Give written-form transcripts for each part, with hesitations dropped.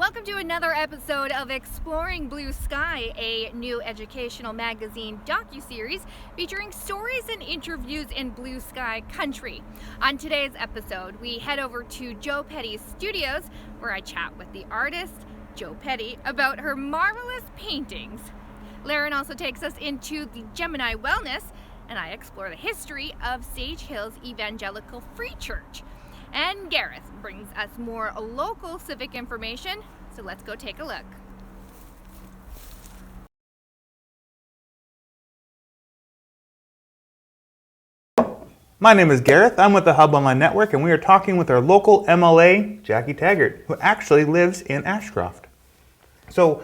Welcome to another episode of Exploring Blue Sky, a new educational magazine docuseries featuring stories and interviews in Blue Sky country. On today's episode, we head over to Joe Petit's studios, where I chat with the artist, Joe Petit, about her marvelous paintings. Laryn also takes us into the Gemini Wellness, and I explore the history of Sage Hill's Evangelical Free Church. And Gareth brings us more local civic information, so let's go take a look. My name is Gareth. I'm with the Hub Online Network, and we are talking with our local MLA, Jackie Taggart, who actually lives in Ashcroft. So,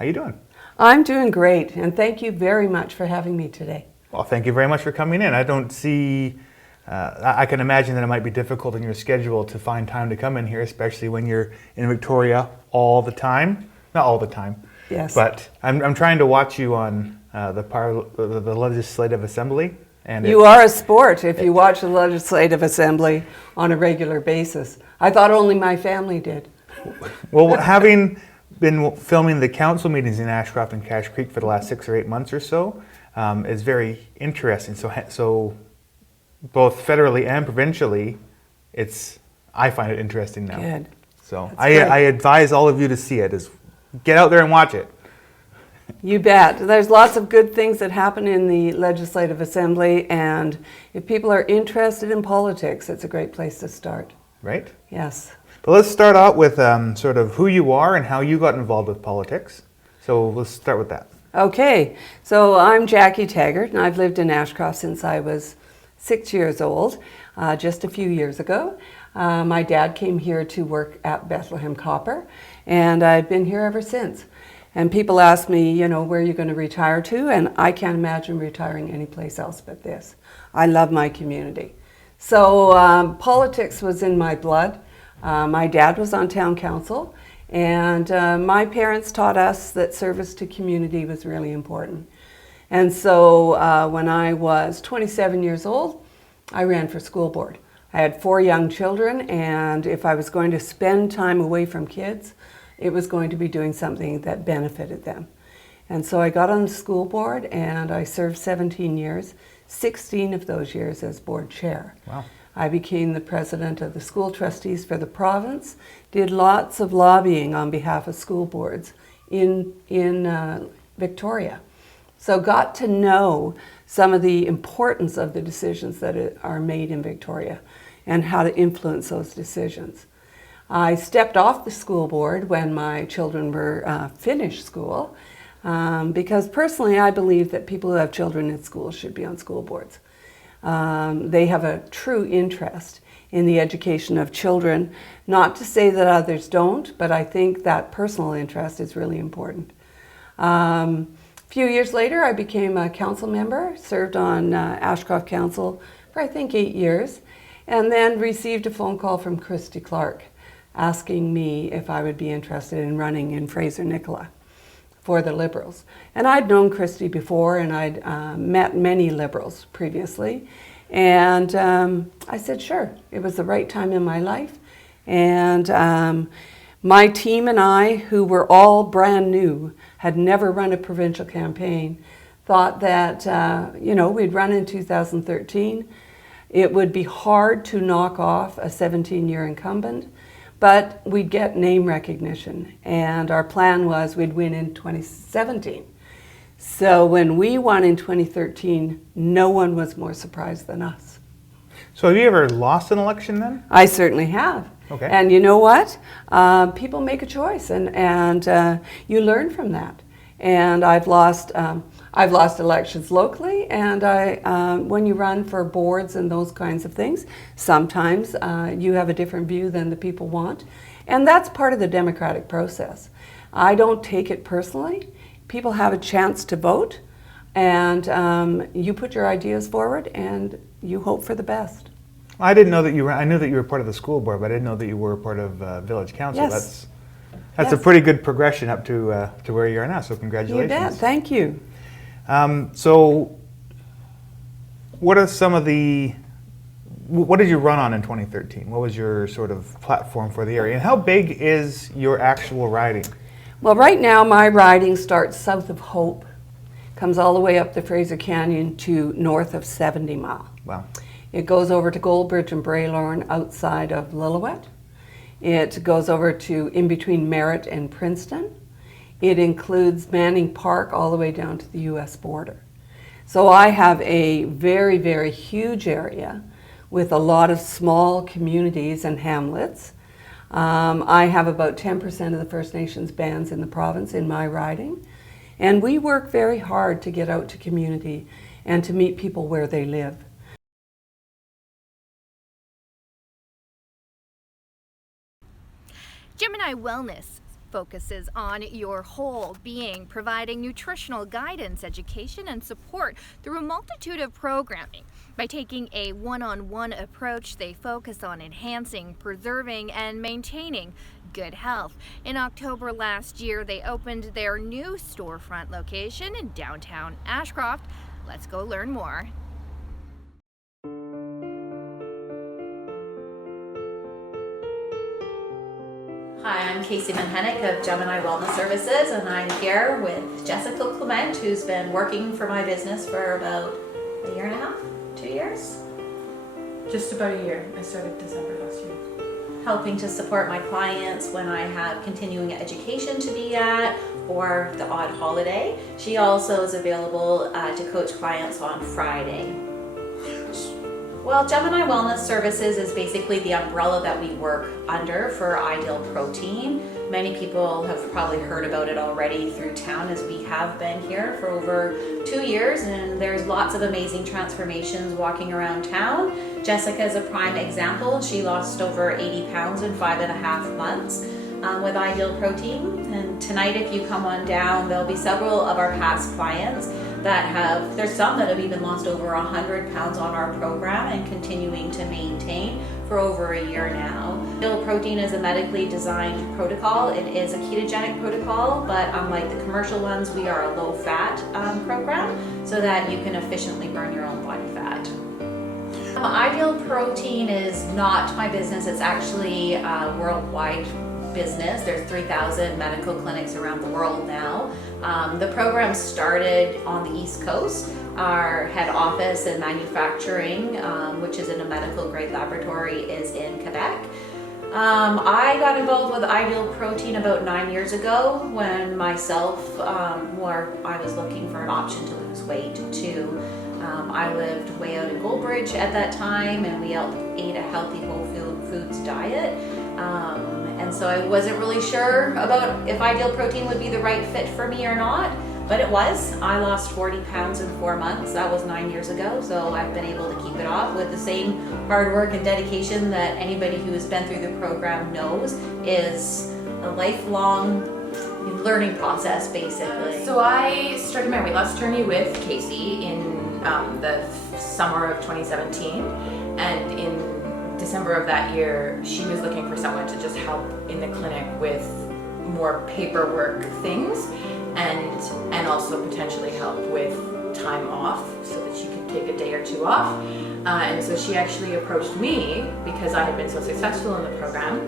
how you doing? I'm doing great, and thank you very much for having me today. Well, thank you very much for coming in. I don't see... I can imagine that it might be difficult in your schedule to find time to come in here, especially when you're in Victoria all the time. Not all the time. Yes. But I'm trying to watch you on the Legislative Assembly. And you are a sport if you watch the Legislative Assembly on a regular basis. I thought only my family did. Well, having been filming the council meetings in Ashcroft and Cache Creek for the last 6 or 8 months or so, is very interesting. So both federally and provincially, I find it interesting now. Good. So I advise all of you to see it. Is get out there and watch it. You bet. There's lots of good things that happen in the Legislative Assembly, and if people are interested in politics, it's a great place to start. Right? Yes. But let's start out with sort of who you are and how you got involved with politics. So let's start with that. Okay. So I'm Jackie Taggart, and I've lived in Ashcroft since I was 6 years old, just a few years ago. My dad came here to work at Bethlehem Copper, and I've been here ever since. And people ask me, where are you going to retire to? And I can't imagine retiring anyplace else but this. I love my community. So politics was in my blood. My dad was on town council, and my parents taught us that service to community was really important. And so when I was 27 years old, I ran for school board. I had 4 young children, and if I was going to spend time away from kids, it was going to be doing something that benefited them. And so I got on the school board, and I served 17 years, 16 of those years as board chair. Wow. I became the president of the school trustees for the province, did lots of lobbying on behalf of school boards in Victoria. So got to know some of the importance of the decisions that are made in Victoria and how to influence those decisions. I stepped off the school board when my children were finished school because personally I believe that people who have children in school should be on school boards. They have a true interest in the education of children. Not to say that others don't, but I think that personal interest is really important. A few years later, I became a council member, served on Ashcroft Council for I think 8 years, and then received a phone call from Christy Clark asking me if I would be interested in running in Fraser-Nicola for the Liberals. And I'd known Christy before, and I'd met many Liberals previously, and I said sure. It was the right time in my life, and my team and I, who were all brand new, had never run a provincial campaign, thought that, we'd run in 2013. It would be hard to knock off a 17-year incumbent, but we'd get name recognition. And our plan was we'd win in 2017. So when we won in 2013, no one was more surprised than us. So have you ever lost an election then? I certainly have. Okay. And you know what? People make a choice, and you learn from that. And I've lost elections locally, and when you run for boards and those kinds of things, sometimes you have a different view than the people want, and that's part of the democratic process. I don't take it personally. People have a chance to vote, and you put your ideas forward, and you hope for the best. I didn't know that you were. I knew that you were part of the school board, but I didn't know that you were part of village council. Yes. That's a pretty good progression up to where you are now. So congratulations. You bet. Thank you. So, what are some of the what did you run on in 2013? What was your sort of platform for the area? And how big is your actual riding? Well, right now my riding starts south of Hope, comes all the way up the Fraser Canyon to north of 70 Mile. Wow. It goes over to Goldbridge and Braylorn outside of Lillooet. It goes over to in between Merritt and Princeton. It includes Manning Park all the way down to the US border. So I have a very, very huge area with a lot of small communities and hamlets. I have about 10% of the First Nations bands in the province in my riding. And we work very hard to get out to community and to meet people where they live. Gemini Wellness focuses on your whole being, providing nutritional guidance, education, and support through a multitude of programming. By taking a one-on-one approach, they focus on enhancing, preserving, and maintaining good health. In October last year, they opened their new storefront location in downtown Ashcroft. Let's go learn more. Hi, I'm Casey Van Hennick of Gemini Wellness Services, and I'm here with Jessica Clement, who's been working for my business for about a year and a half, 2 years. Just about a year. I started December last year. Helping to support my clients when I have continuing education to be at or the odd holiday. She also is available to coach clients on Friday. Well, Gemini Wellness Services is basically the umbrella that we work under for Ideal Protein. Many people have probably heard about it already through town, as we have been here for over 2 years, and there's lots of amazing transformations walking around town. Jessica is a prime example. She lost over 80 pounds in 5.5 months with Ideal Protein. And tonight, if you come on down, there'll be several of our past clients there's some that have even lost over 100 pounds on our program and continuing to maintain for over a year now. Ideal Protein is a medically designed protocol. It is a ketogenic protocol, but unlike the commercial ones, we are a low-fat program so that you can efficiently burn your own body fat. Ideal Protein is not my business. It's actually a worldwide business. There's 3,000 medical clinics around the world now. The program started on the East Coast. Our head office and manufacturing, which is in a medical grade laboratory, is in Quebec. I got involved with Ideal Protein about 9 years ago when myself, I was looking for an option to lose weight too. I lived way out in Goldbridge at that time, and we ate a healthy whole foods diet. And so I wasn't really sure about if Ideal Protein would be the right fit for me or not, but it was. I lost 40 pounds in 4 months. That was 9 years ago, so I've been able to keep it off with the same hard work and dedication that anybody who has been through the program knows is a lifelong learning process, basically. So I started my weight loss journey with Casey in the summer of 2017, and in December of that year, she was looking for someone to just help in the clinic with more paperwork things and also potentially help with time off so that she could take a day or two off. And so she actually approached me because I had been so successful in the program.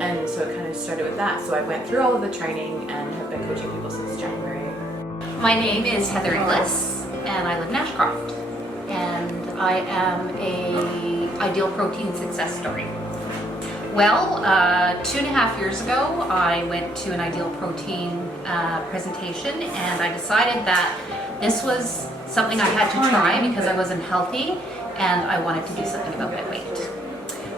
And so it kind of started with that. So I went through all of the training and have been coaching people since January. My name is Heather Inglis, and I live in Ashcroft. And I am a Ideal Protein success story. Well, 2.5 years ago, I went to an Ideal Protein presentation, and I decided that this was something I had to try because I wasn't healthy, and I wanted to do something about my weight.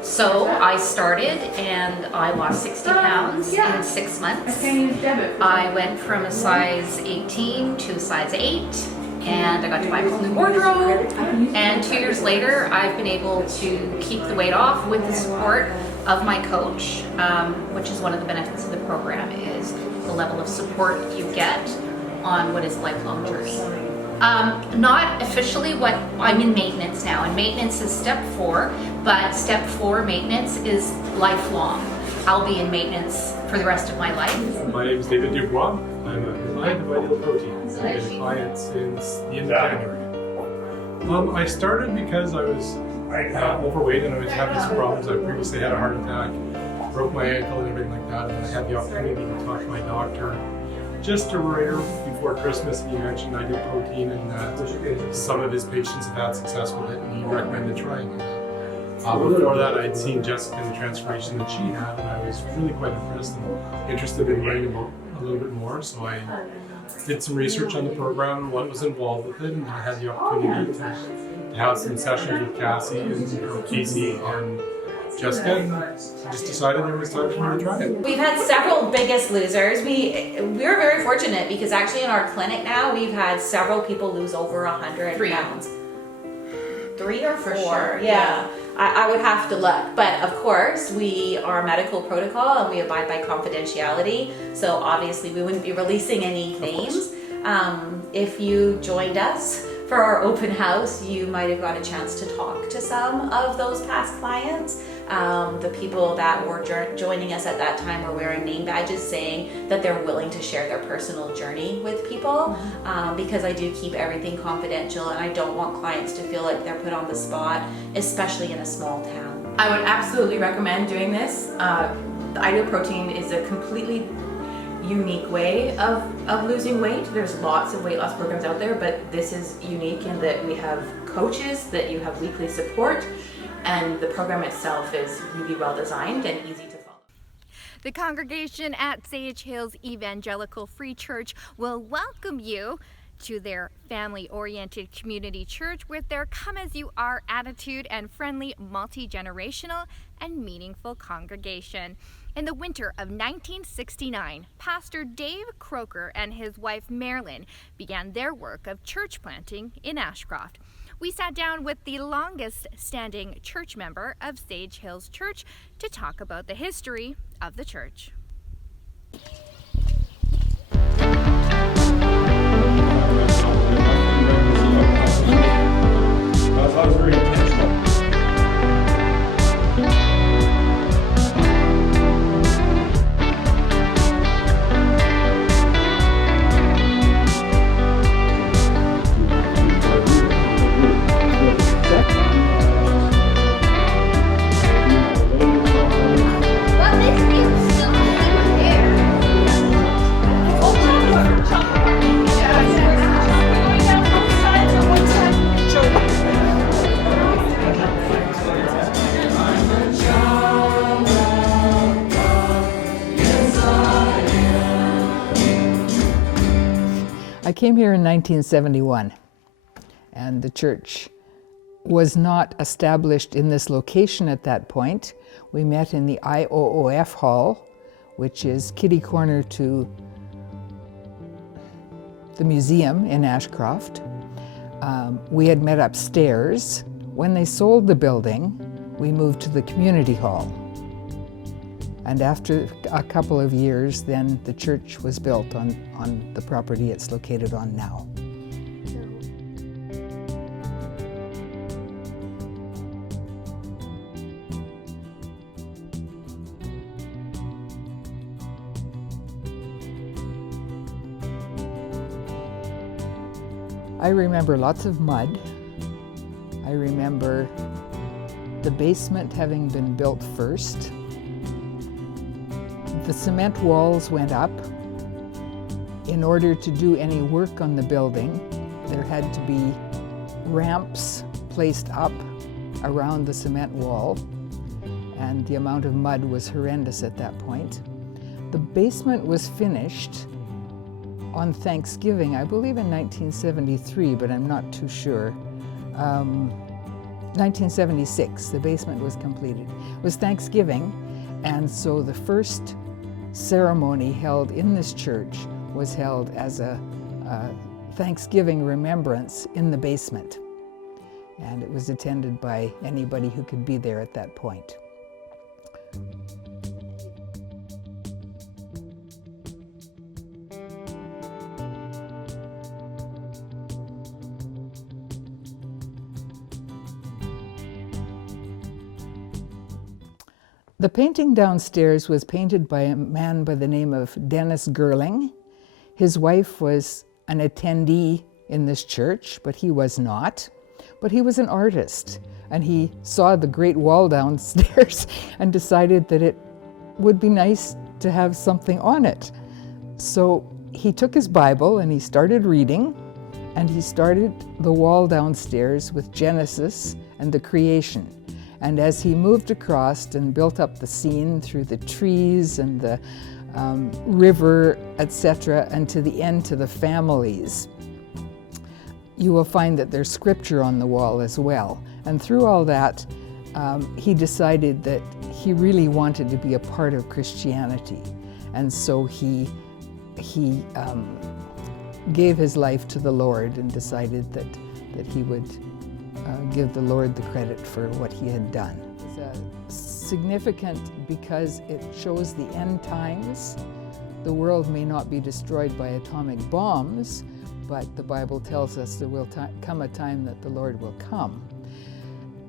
So I started, and I lost 60 pounds in 6 months. I went from a size 18 to a size 8. And I got to buy a whole new wardrobe, and 2 years later I've been able to keep the weight off with the support of my coach, which is one of the benefits of the program, is the level of support you get on what is a lifelong journey. Not officially I'm in maintenance now, and maintenance is step 4, but step 4 maintenance is lifelong. I'll be in maintenance for the rest of my life. My name is David Dubois. I'm a client of Ideal Protein. I've been a client since the end of January. I started because I overweight, and I was having some problems. I previously had a heart attack, broke my ankle and everything like that, and I had the opportunity to talk to my doctor just right before Christmas, and he mentioned I did protein, and some of his patients have had success with it, and he recommended trying it. Before that, I'd seen Jessica and the transformation that she had, and I was really quite impressed and interested in learning about a little bit more. So I did some research on the program, what was involved with it, and I had the opportunity to have some sessions with Cassie and Casey and Jessica, and I just decided it was time for me to try it. We've had several Biggest Losers. We're very fortunate because actually in our clinic now, we've had several people lose over 100 pounds. 3 or 4, sure. Yeah. I would have to look, but of course we are a medical protocol and we abide by confidentiality, so obviously we wouldn't be releasing any names. If you joined us for our open house, you might have got a chance to talk to some of those past clients. The people that were joining us at that time were wearing name badges saying that they're willing to share their personal journey with people, because I do keep everything confidential and I don't want clients to feel like they're put on the spot, especially in a small town. I would absolutely recommend doing this. The Ideal Protein is a completely unique way of losing weight. There's lots of weight loss programs out there, but this is unique in that we have coaches, that you have weekly support, and the program itself is really well designed and easy to follow. The congregation at Sage Hills Evangelical Free Church will welcome you to their family-oriented community church with their come-as-you-are attitude and friendly, multi-generational, and meaningful congregation. In the winter of 1969, Pastor Dave Croker and his wife Marilyn began their work of church planting in Ashcroft. We sat down with the longest-standing church member of Sage Hills Church to talk about the history of the church. That was very intentional. I came here in 1971, and the church was not established in this location at that point. We met in the IOOF hall, which is kitty corner to the museum in Ashcroft. We had met upstairs. When they sold the building, we moved to the community hall. And after a couple of years, then the church was built on the property it's located on now. I remember lots of mud. I remember the basement having been built first. The cement walls went up. In order to do any work on the building, there had to be ramps placed up around the cement wall, and the amount of mud was horrendous at that point. The basement was finished on Thanksgiving, I believe in 1973, but I'm not too sure. 1976, the basement was completed. It was Thanksgiving, and so the first ceremony held in this church was held as a Thanksgiving remembrance in the basement. And it was attended by anybody who could be there at that point. The painting downstairs was painted by a man by the name of Dennis Gerling. His wife was an attendee in this church, but he was not. But he was an artist, and he saw the great wall downstairs and decided that it would be nice to have something on it. So he took his Bible and he started reading, and he started the wall downstairs with Genesis and the creation. And as he moved across and built up the scene through the trees and the river, etc., and to the end to the families, you will find that there's scripture on the wall as well. And through all that, he decided that he really wanted to be a part of Christianity. And so he gave his life to the Lord and decided that he would give the Lord the credit for what he had done. It's significant because it shows the end times. The world may not be destroyed by atomic bombs, but the Bible tells us there will come a time that the Lord will come.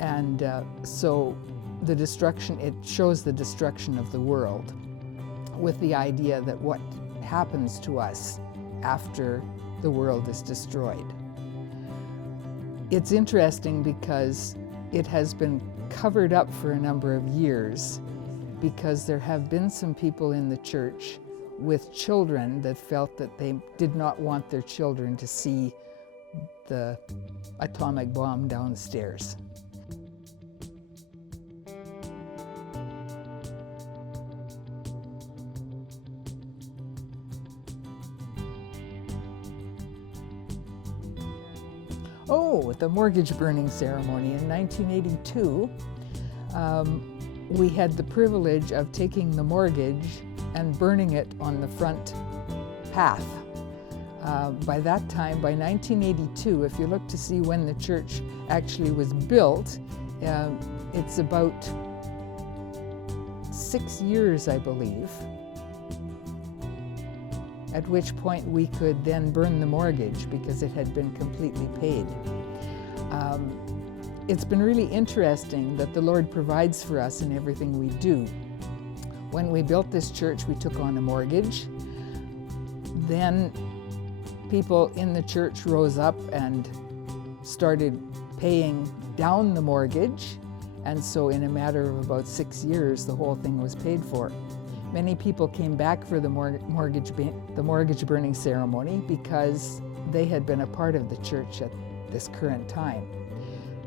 And so the destruction, it shows the destruction of the world with the idea that what happens to us after the world is destroyed. It's interesting because it has been covered up for a number of years because there have been some people in the church with children that felt that they did not want their children to see the atomic bomb downstairs. Oh, the mortgage burning ceremony in 1982, we had the privilege of taking the mortgage and burning it on the front path. By that time, by 1982, if you look to see when the church actually was built, it's about 6 years, I believe, at which point we could then burn the mortgage because it had been completely paid. It's been really interesting that the Lord provides for us in everything we do. When we built this church, we took on a mortgage. Then people in the church rose up and started paying down the mortgage. And so in a matter of about 6 years, the whole thing was paid for. Many people came back for the mortgage burning ceremony because they had been a part of the church at this current time.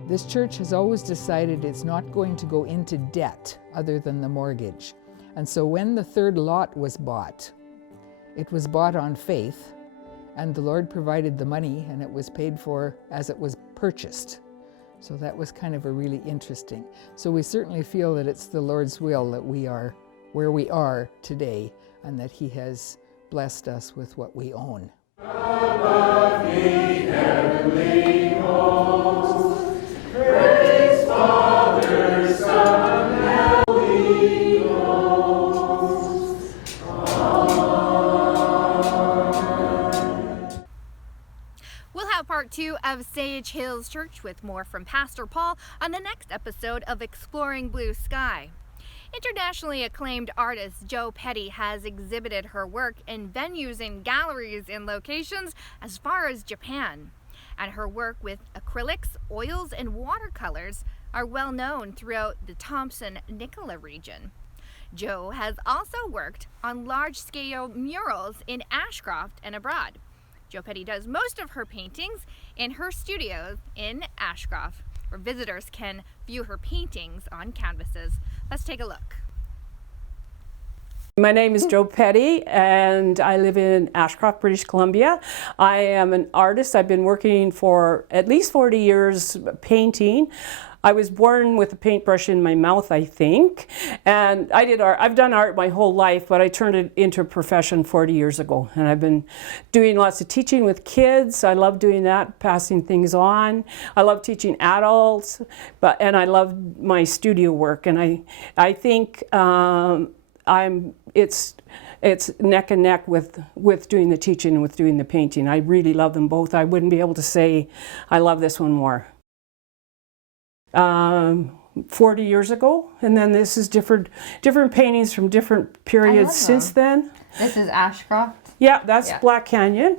This church has always decided it's not going to go into debt other than the mortgage. And so when the third lot was bought, it was bought on faith, and the Lord provided the money, and it was paid for as it was purchased. So that was kind of a really interesting. So we certainly feel that it's the Lord's will that we are where we are today, and that He has blessed us with what we own. Above the heavenly host, praise Father, Son, and Holy Ghost. Amen. We'll have part 2 of Sage Hills Church with more from Pastor Paul on the next episode of Exploring Blue Sky. Internationally acclaimed artist Jo Petit has exhibited her work in venues and galleries in locations as far as Japan. And her work with acrylics, oils, and watercolors are well known throughout the Thompson-Nicola region. Jo has also worked on large-scale murals in Ashcroft and abroad. Jo Petit does most of her paintings in her studios in Ashcroft, where visitors can view her paintings on canvases. Let's take a look. My name is Jo Petit, and I live in Ashcroft, British Columbia. I am an artist. I've been working for at least 40 years painting. I was born with a paintbrush in my mouth, I think, and I did art. I've done art my whole life, but I turned it into a profession 40 years ago, and I've been doing lots of teaching with kids. I love doing that, passing things on. I love teaching adults, and I love my studio work, and I think it's neck and neck with doing the teaching and with doing the painting. I really love them both. I wouldn't be able to say I love this one more. 40 years ago, and then this is different paintings from different periods since then. This is Ashcroft? Yeah, that's Black Canyon.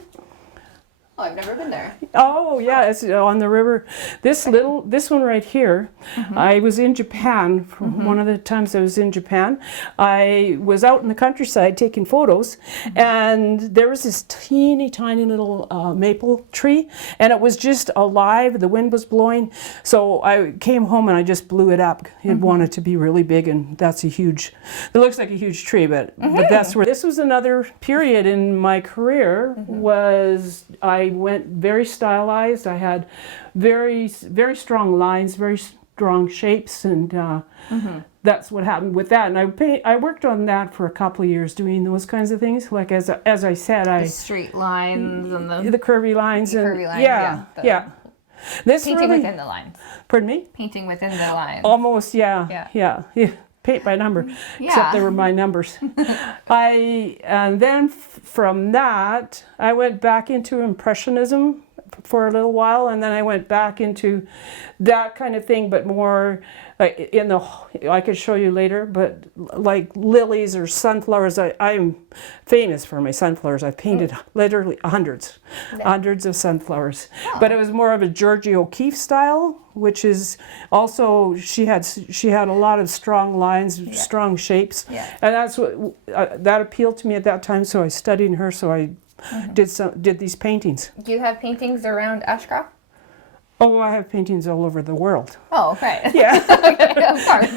Oh, I've never been there. Oh yeah, it's on the river. This one right here, I was in Japan. One of the times I was in Japan, I was out in the countryside taking photos, and there was this teeny tiny little maple tree, and it was just alive. The wind was blowing, so I came home and I just blew it up. It wanted to be really big, and that's it looks like a huge tree, but that's where this was another period in my career. Was I went very stylized. I had very strong lines, very strong shapes, and that's what happened with that. And I worked on that for a couple of years, doing those kinds of things. Like as I said, the straight lines and the curvy lines, yeah. This painting really, within the lines. Pardon me? Painting within the lines. Almost, yeah. Paint by number, except they were my numbers. And then from that, I went back into Impressionism for a little while, and then I went back into that kind of thing, but more like I could show you later, but like lilies or sunflowers. I'm famous for my sunflowers. I've painted literally hundreds of sunflowers. But it was more of a Georgia O'Keeffe style, which is also, she had a lot of strong lines, strong shapes, and that's what that appealed to me at that time. So I studied her. So I did these paintings. Do you have paintings around Ashcroft? Oh, I have paintings all over the world. Oh, okay. Yeah. Okay, of course.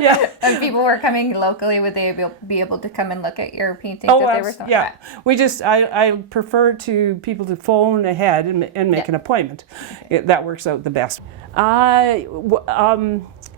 Yeah. If people were coming locally, would they be able to come and look at your paintings? Oh, if they were yeah. We just, I prefer to people to phone ahead and make an appointment. That works out the best.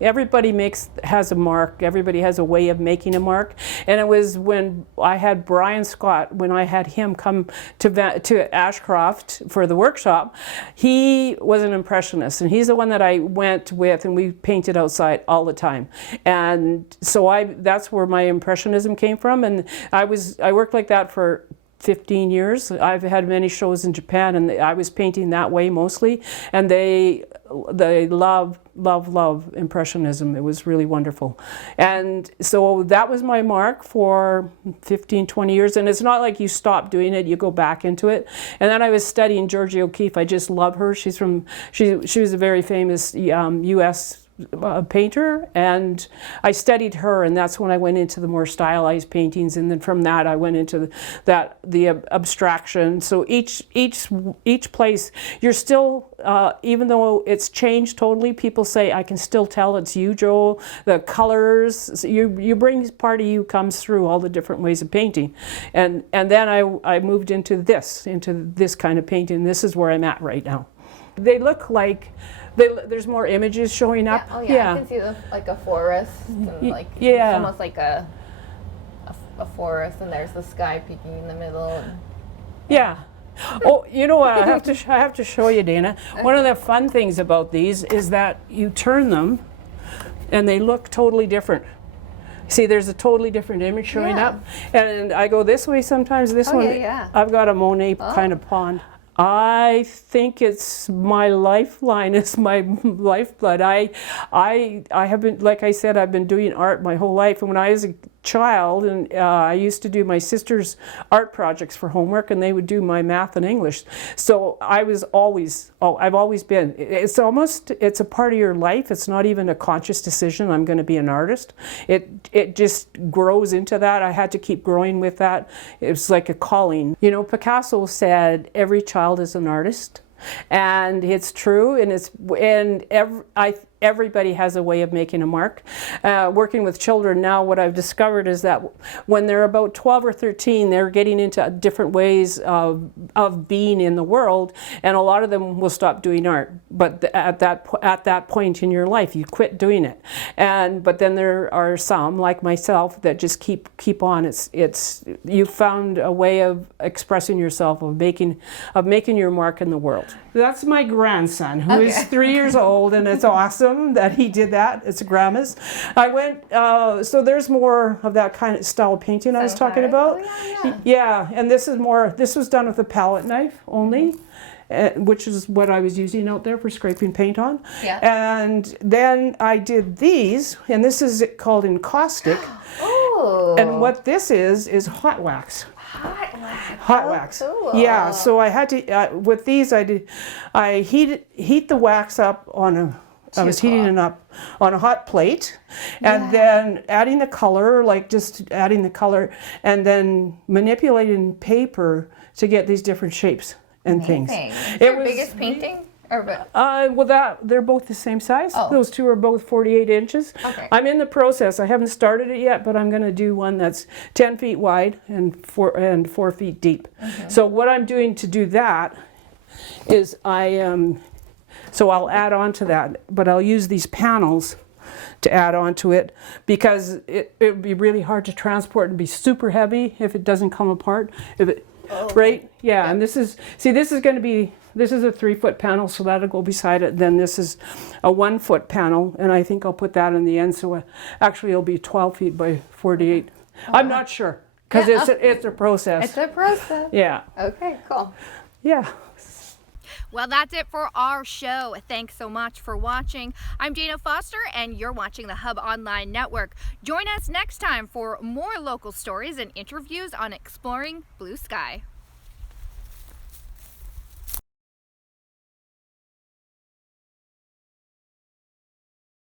Everybody has a mark. Everybody has a way of making a mark. And it was when I had Brian Scott, when I had him come to Ashcroft for the workshop, he was an impressionist, and he's the one that I went with, and we painted outside all the time. And so that's where my impressionism came from, and I worked like that for 15 years. I've had many shows in Japan, and I was painting that way mostly, and they love Impressionism. It was really wonderful. And so that was my mark for 15, 20 years. And it's not like you stop doing it, you go back into it. And then I was studying Georgia O'Keeffe. I just love her. She was a very famous U.S. painter, and I studied her, and that's when I went into the more stylized paintings, and then from that I went into the abstraction. So each place, you're still, even though it's changed totally, people say, I can still tell it's you, Joe. The colors, you bring part of you comes through all the different ways of painting, and then I moved into this kind of painting. This is where I'm at right now. They look like there's more images showing up. I can see like a forest, and like it's almost like a forest, and there's the sky peeking in the middle. And, yeah. Oh, you know what? I have to show you, Dana. One of the fun things about these is that you turn them, and they look totally different. See, there's a totally different image showing up, and I go this way sometimes. This one, I've got a Monet kind of pond. I think it's my lifeline. It's my lifeblood. I have been, like I said, I've been doing art my whole life. And when I was a child, and I used to do my sister's art projects for homework, and they would do my math and English. So I've always been. It's a part of your life. It's not even a conscious decision. I'm going to be an artist. It just grows into that. I had to keep growing with that. It's like a calling. You know, Picasso said every child is an artist, and it's true. And everybody has a way of making a mark. Working with children now, what I've discovered is that when they're about 12 or 13, they're getting into different ways of being in the world, and a lot of them will stop doing art. But at that point in your life, you quit doing it. But then there are some, like myself, that just keep on. It's you found a way of expressing yourself, of making your mark in the world. That's my grandson, who is 3 years old, and it's awesome that he did that. It's a grandma's. I went, so there's more of that kind of style of painting I was talking about. Yeah, and this was done with a palette knife only, which is what I was using out there for scraping paint on. Yeah. And then I did these, and this is called encaustic. Oh. And what this is hot wax. Hot wax. hot wax. cool. Yeah, so I had to with these I heat the wax up on a. I was heating it up on a hot plate, and then adding the color, like just adding the color, and then manipulating paper to get these different shapes and things. Your biggest painting? Well, they're both the same size. Oh. Those two are both 48 inches. Okay. I'm in the process. I haven't started it yet, but I'm going to do one that's 10 feet wide and 4 feet deep. So what I'm doing to do that is so I'll add on to that, but I'll use these panels to add on to it because it would be really hard to transport and be super heavy if it doesn't come apart. Right? Yeah, and this is a 3-foot panel, so that'll go beside it. Then this is a 1-foot panel, and I think I'll put that in the end. So actually it'll be 12 feet by 48. I'm not sure because it's a process. It's a process. Yeah. Okay, cool. Yeah. Well, that's it for our show. Thanks so much for watching. I'm Dana Foster, and you're watching the Hub Online Network. Join us next time for more local stories and interviews on exploring Blue Sky.